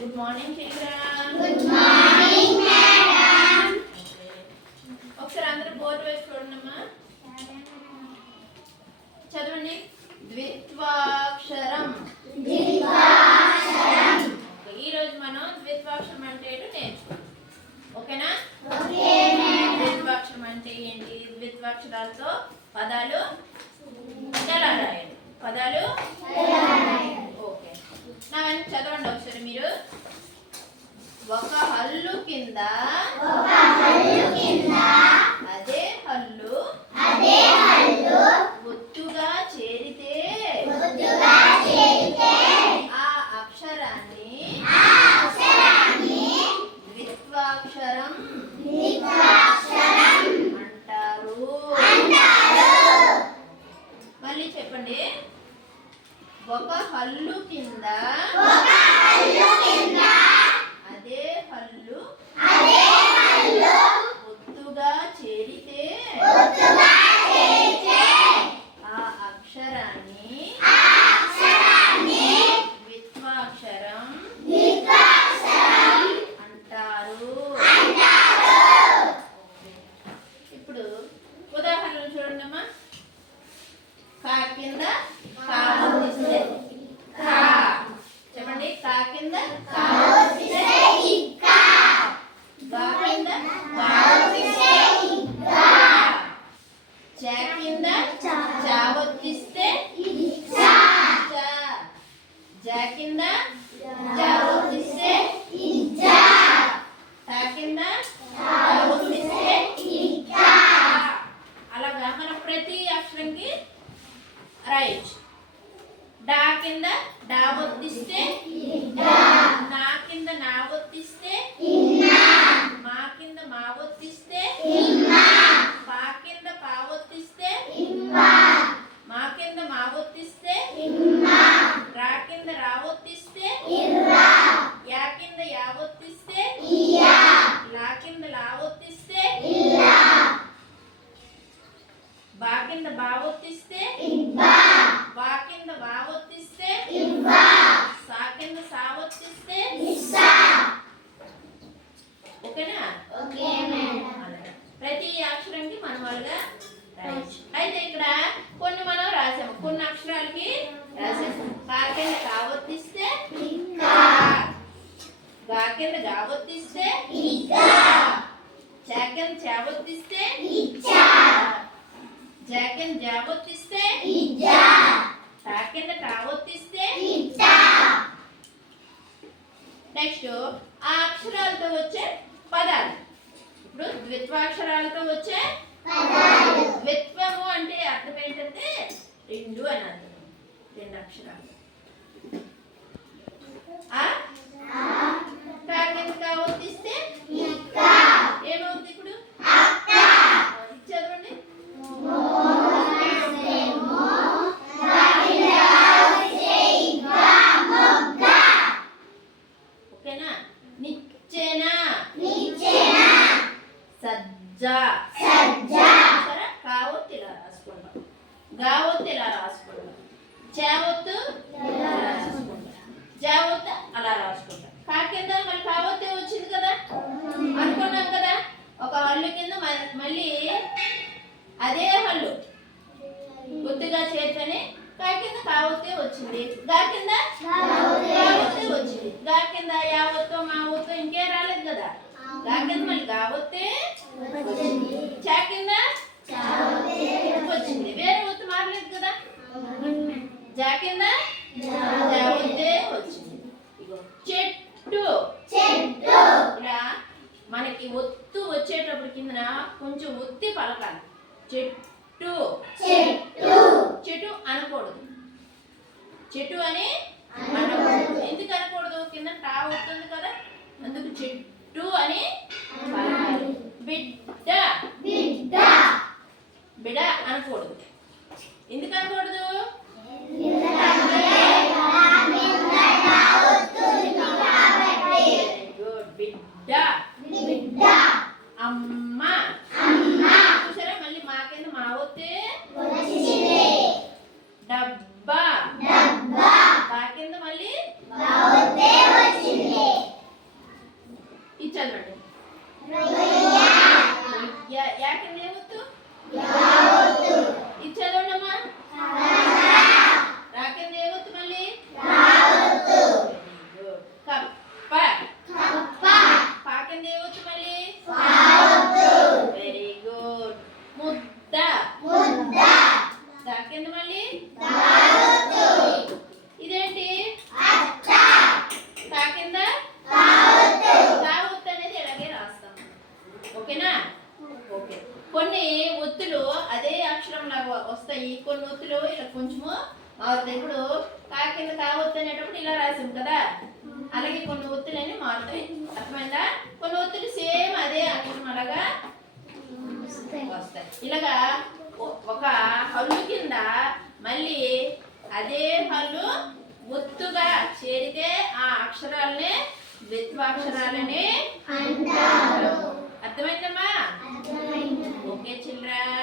Good morning, children. Good morning, madam. ఒకసారి అందరూ board వేసి చూడండమ్మా. చదవండి. ద్విత్వాక్షరం. ద్విత్వాక్షరం. ఈ రోజు మనం ద్విత్వాక్షరం అంటే ఏంటో నేర్చుకుందాం. ఓకేనా? Okay madam. ద్విత్వాక్షరం అంటే ఏంటి? ద్విత్వాక్షరాలతో పదాలు ఎలా రాయాలి? పదాలు ఎలా రాయాలి? ఓకే. నా వెనక చదవండి ఒకసారి మీరు. ఒక హల్లు కింద అదే హల్లు ఒత్తుగా చేరితే ఆ అక్షరాన్ని ద్విత్వాక్షరం అంటారు. మళ్ళీ చెప్పండి. ఒక హల్లు కింద అదే హల్లు ఒత్తుగా చేరితే ఆ అక్షరాన్ని ద్విత్వాక్షరం అంటారు. ఇప్పుడు ఉదాహరణలు చూడండమ్మా. కా కింద కా వస్తే కా. చెప్పండి. కా కింద కా వస్తే గా కింద గా వస్తే గా. చ కింద చ వస్తే చ. జ కింద జ వస్తే జ. ట కింద ట వస్తే ట. అలాగా మనం ప్రతి అక్షరంకి రాయొచ్చు. డా కింద డా ఒత్తిస్తే నా కింద నా ఒత్తిస్తే మా కింద మా ఒత్తిస్తే పా కింద పా ఒత్తిస్తే మా కింద మా ఒత్తిస్తే రా కింద రా ఒత్తిస్తే యా కింద యా ఒత్తిస్తే లా కింద లా ఒత్తిస్తే బా కింద బా ఒత్తిస్తే వా కింద వా ఒత్తిస్తే సా కింద సా ఒత్తిస్తే. ఓకేనా? Okay madam. ప్రతి అక్షరానికి మనం వాళ్ళగా రాయొచ్చు. అయితే ఇక్కడ కొన్ని మనం రాసాము. కొన్ని అక్షరాలకి రాసాము. కా కింద కా ఒత్తిస్తే గా కింద గా ఒత్తిస్తే చ కింద చ ఒత్తిస్తే జ కింద జ ఒత్తిస్తే టా కింద టా ఒత్తిస్తే. నెక్స్ట్ ఆ అక్షరాలతో వచ్చే పదాలు. ఇప్పుడు ద్విత్వాక్షరాలతో వచ్చే ద్విత్వము అంటే అర్థం ఏంటంటే రెండు అని అర్థం. రెండు అక్షరాలు. కా కింద కా ఒత్తిస్తే ఏమవుతుంది? ఇప్పుడు చదవండి. ఓకేనా? నిచ్చెన సజ్జ. సరే. కా ఒత్తు ఇలా రాసుకుంటాం. గా ఒత్తు ఇలా రాసుకుంటాం. చ ఒత్తు ఇలా రాసుకుంటాం. జ ఒత్తు అలా రాసుకుంటాం. కా కింద మళ్ళీ కా ఒత్తే వచ్చింది కదా అనుకున్నాం కదా. ఒక హల్లు కింద మళ్ళీ అదే హల్లు ఒత్తుగా చేర్చని కా కింద కా ఒత్తే వచ్చింది. గా కింద గా ఒత్తే వచ్చింది. గా కింద యా ఒత్తో మా ఒత్తో ఇంకేం రాలేదు కదా. గా కింద మళ్ళీ గా ఒత్తే వచ్చింది. చ కింద వచ్చింది. వేరే ఒత్తు మారలేదు కదా. జ కింద జ ఒత్తే వచ్చింది. ఇగో చెట్టు. ఇలా మనకి ఒత్తు వచ్చేటప్పుడు కింద కొంచెం ఒత్తి పలకాలి. చెట్టు. చెట్టు అనకూడదు. చెట్టు అని అనకూడదు. ఎందుకు అనకూడదు? కింద టా వస్తుంది కదా, అందుకు చెట్టు అని పలకాలి. బిడ్డ. బిడ అనకూడదు. ఎందుకు అనకూడదు? అవుతుంది. ఇప్పుడు కా కింద కావొత్తు అనేటప్పుడు ఇలా రాసి ఉంది కదా, అలాగే కొన్ని ఒత్తులన్నీ మారుతాయి. అర్థమైందా? కొన్ని ఒత్తులు సేమ్ అదే అక్షరం అలాగా వస్తాయి. ఇలాగా ఒక హల్లు కింద మళ్ళీ అదే హల్లు ఒత్తుగా చేరితే ఆ అక్షరాలనే ద్విత్వాక్షరాలని అంటారు. అర్థమైందమ్మా? అర్థమైంది. Okay children.